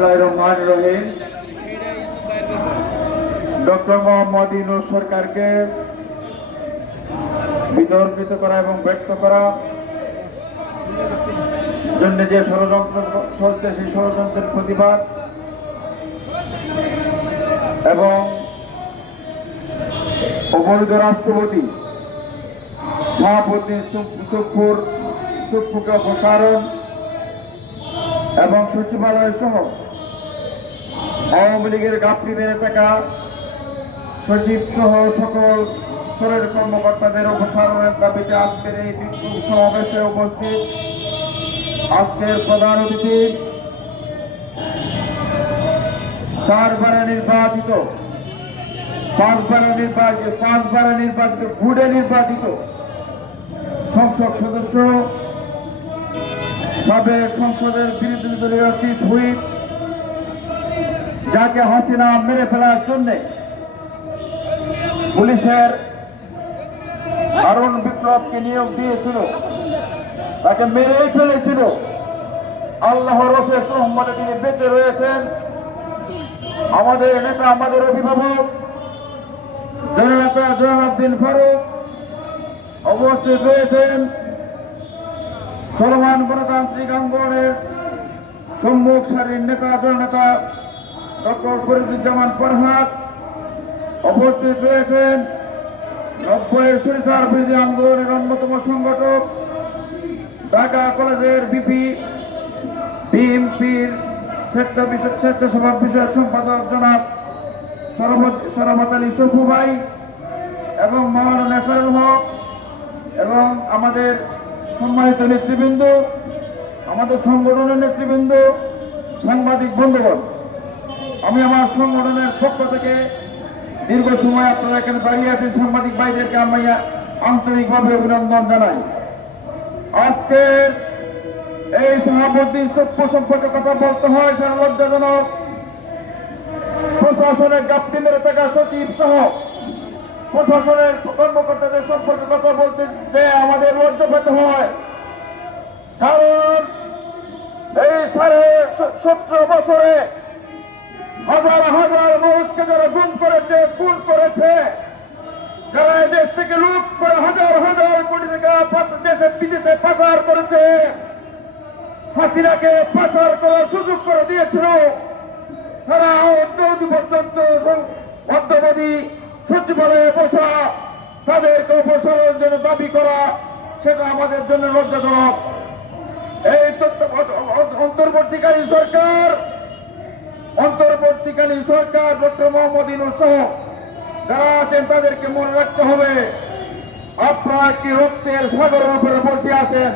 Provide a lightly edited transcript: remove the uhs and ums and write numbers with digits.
বিসমিল্লাহির রহমানির রহিম। ডক্টর মোহাম্মদ ইউনূস সরকারকে বিতর্কিত করা এবং ব্যক্ত করা জন্য যে ষড়যন্ত্র চলছে সেই ষড়যন্ত্রের প্রতিবাদ এবং অবৈধ রাষ্ট্রপতি শাহাবুদ্দিন চুপ্পুকে অপসারণ এবং সচিবালয় সহ আওয়ামী লীগের গাপটি মেরে থাকা সচিব সহ সকল স্তরের কর্মকর্তাদের অপসারণের দাবিতে আজকের এই বিক্ষোভ সমাবেশে উপস্থিত আজকের প্রধান অতিথি পাঁচবারে নির্বাচিত ভোটে নির্বাচিত সংসদ সদস্য সাবেক সংসদের বিরোধী দলীয় চিফ হুইপ যাকে হাসিনা মেরে ফেলার জন্য পুলিশের হারুন বিপ্লবকে নিয়োগ দিয়েছিল, তাকে মেরেই ফেলেছিল। আল্লাহর অশেষ রহমতে তিনি বেঁচে রয়েছেন। আমাদের নেতা, আমাদের অভিভাবক জননেতা জয়নুদ্দিন ফারুক উপস্থিত রয়েছেন। চলমান গণতান্ত্রিক আন্দোলনের সম্মুখ সারির নেতা জননেতা ডক্টর ফরিদুজ্জামান ফরহাদ উপস্থিত রয়েছেন। 90-এর সরিষার বিরোধী আন্দোলনের অন্যতম সংগঠক ঢাকা কলেজের বিএনপির স্বেচ্ছাসেবক বিষয়ক সম্পাদক জনাব শরাফত আলী সফু ভাই এবং মাওলানা নেসারুল হক এবং আমাদের সম্মানিত নেতৃবৃন্দ, আমাদের সংগঠনের নেতৃবৃন্দ, সাংবাদিক বন্ধুগণ, আমি আমার সংগঠনের পক্ষ থেকে দীর্ঘ সময় আপনারা এখানে দাঁড়িয়ে আছেন সাংবাদিক ভাইদেরকে আমি আন্তরিকভাবে অভিনন্দন জানাই। আজকে এই শাহাবুদ্দিন চুপ্পু সম্পর্কে কথা বলতে হয়, সেটা লজ্জাজনক। প্রশাসনের গাপটি মেরে থাকা সচিব সহ প্রশাসনের কর্মকর্তাদের সম্পর্কে কথা বলতে যে আমাদের লজ্জা পেতে হয়। কারণ এই 17.5 বছরে হাজার হাজার মানুষকে যারা খুন করেছে, যারা এই দেশ থেকে লুট করে হাজার হাজার কোটি টাকা দেশে বিদেশে পাচার করেছে, হাসিনাকে পাচার করার সুযোগ করে দিয়েছিল, তারা অদ্যাবধি পর্যন্ত অদ্যাবধি সচিবালয়ে বসা, তাদেরকে অপসারণের জন্য দাবি করা, সেটা আমাদের জন্য লজ্জাজনক। এই অন্তর্বর্তীকালীন সরকার ডক্টর মোহাম্মদ ইউনূস সহ যারা আছেন তাদেরকে মনে রাখতে হবে, আপনারা কি রক্তের সাগরের উপরে বসে আছেন।